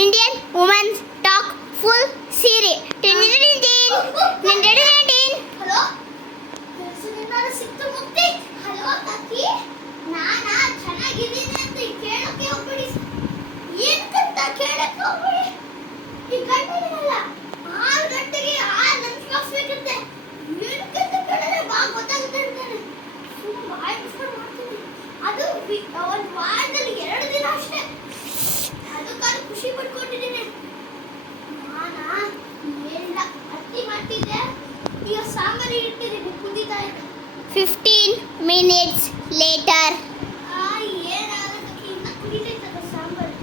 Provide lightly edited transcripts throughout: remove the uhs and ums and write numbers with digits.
Indian women's talk full ಸೀರೆ. Hello ಕೆಲಸದಿಂದ ಸಿಕ್ತು ಮುಕ್ತಿ. ಹಲೋ ಕಕ್ಕಿ, ನಾನಾ ಚೆನ್ನಾಗಿದ್ದೀನಿ ಅಂತ ಕೇಳಕ್ಕೆ ಹೋಗ್ಬಿಡಿ. ಏನಕ್ಕಂತ ಕೇಳಕ್ಕೆ ಹೋಗ್ಬಿಡಿ. ಈ ಗಂಟೆಲ್ಲ 6 ಗಂಟೆಗೆ 6 ಲಂಚ್ ಬಾಕ್ಸ್ ಬೇಕಂತೆ. ಏನಕ್ಕಂತ ಕೇಳಿದ್ರೆ ಗೊತ್ತಾಗುತ್ತೆ ಅಂತಾನೆ. ಸುಮ್ಮನೆ ಬಾಯಿ ಮುಚ್ಕೊಂಡು ಮಾಡ್ತೀನಿ. ಅದು ಒಂದು ವಾರದಲ್ಲಿ 2 ದಿನ ಅಷ್ಟೇ. ಅದಕ್ಕಾಗಿ ಖುಷಿ ಪಡ್ಕೊಂಡಿದ್ದೀನಿ. ನಾನಾ ಏನಿಲ್ಲ ಅತ್ತಿ ಮಾಡ್ತಿದ್ದೆ. ಈಗ ಸಾಂಬಾರು ಇಟ್ಟಿದ್ದೀನಿ, ಕುದೀತಾ ಇದೆ. 15 minutes later. ಏನಾಗಕ್ಕೆ ಇನ್ನ ಕುದೀತೈತಲ್ಲ ಸಾಂಬಾರು.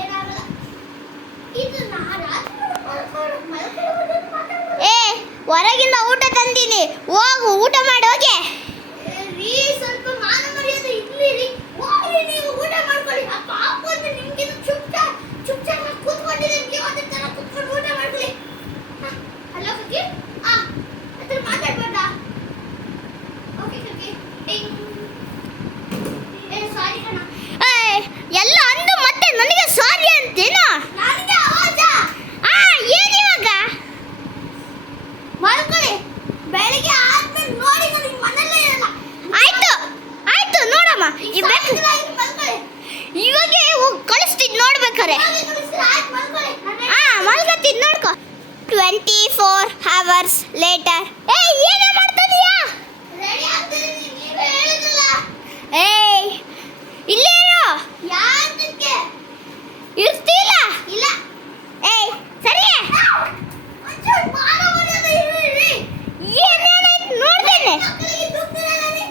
ಏನಾಗಲ್ಲ. ಇದು ನಾ ರಾತ್ರಿ ಏ, ಹೊರಗಿಂದ ಊಟ ತಂದೀನಿ, ಹೋಗು ಊಟ ಮಾಡಿ ಹೋಗೆ. ರೀ ಸ್ವಲ್ಪ ಮಾನ ಮರ್ಯಾದೆ ಇರ್ಲಿ. ಹೋಗ್ರಿ ನೀವು ಊಟ ಮಾಡ್ಕೊಳ್ಳಿ. ಆ ಪಾಪ ಅಂದ್ರೆ ನಿಮ್ಗೆ ಚುಪ್ಚಾಪ್ ಕೂತ್ಕೊಂಡಿದ್ರೆ ನೀವು ಅದೇ ತರ ಕೂತ್ಕೊಂಡು ಊಟ ಮಾಡ್ಕೊಳ್ಳಿ. ಹಲೋ ಕಕ್ಕಿ, ಅದ್ರ ಮಾತಾಡ್ಬೋದಾ? ಓಕೆ ಕಕ್ಕಿ. ಸಾರಿ ಕಣ. ಎಲ್ಲ ಅಂದು ಮತ್ತೆ ನನಗೆ ಸಾರಿ ಅಂತೇನು? ನನಗೆ ಆವಾಜ. ಏನಿವಾಗ? ಮಲ್ಕೊಳ್ಳಿ. ಬೆಳಿಗ್ಗೆ ಆದ್ಮೇಲೆ ನೋಡಿ ನನಗೆ ಮನೆಯಲ್ಲೇ ಇರಲ್ಲ. ಆಯ್ತು ನೋಡಮ್ಮ. ಮಲ್ಕೊಳ್ಳಿ. ಇವಾಗ ಕಳಿಸ್ತಿದ್ ನೋಡ್ಬೇಕಾರೆ. ಮಲ್ಕತ್ತಿದ್ ನೋಡ್ಕೊ. 24 hours later. ಏನೇ ಮಾಡ್ತಿದೀಯಾ? ರೆಡಿ ಆಗ್ತಿದ್ದೀನಿ, ನೀವೇ ಹೇಳಿದ್ರಲ್ಲ. ಇಲ್ಲೇ ಇರು. ಯಾಕೆ ಇರ್ತಿಲ್ಲ? ಇಲ್ಲ. ಸರಿ. ಒಂಚೂರು ಮಾನ ಮರ್ಯಾದೆ ಇರ್ರಿ. ಏನೇನಾಯ್ತು ನೋಡ್ತೇನೆ. ಮಕ್ಕಳಿಗೆ ದುಡ್ಡಿರಲ್ಲ.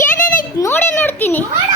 ಏನೇನಾಯ್ತು ನೋಡೇ ನೋಡ್ತೀನಿ. ನೋಡ